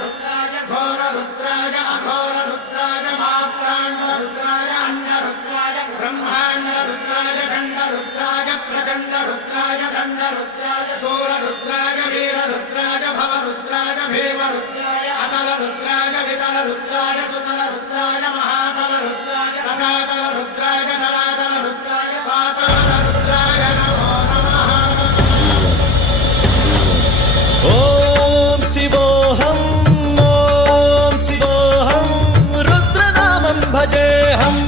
रुद्राय घोर रुद्राय अघोर रुद्राय मात्राण्ड रुद्राय अंड रुद्राय ब्रह्मांड रुद्राय खंड रुद्राय प्रचंड रुद्राय दंड रुद्राय सूर रुद्राय वीर रुद्राय भव रुद्राय भीम रुद्राय अतल रुद्राय वितल रुद्राय सुतल रुद्राय महातल रुद्राय सदातल रुद्राय जलातल रुद्राय पाताल रुद्राय नमो नमः। ओम शिवोऽहं रुद्रनामं भजेऽहम्।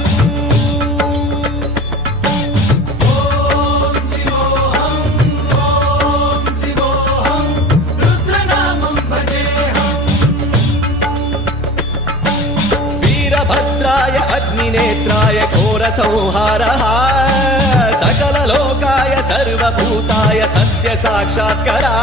वीरभद्राय अग्निनेत्राय घोरसंहारः सकललोकाय सर्वभूताय सत्यसाक्षात्करा।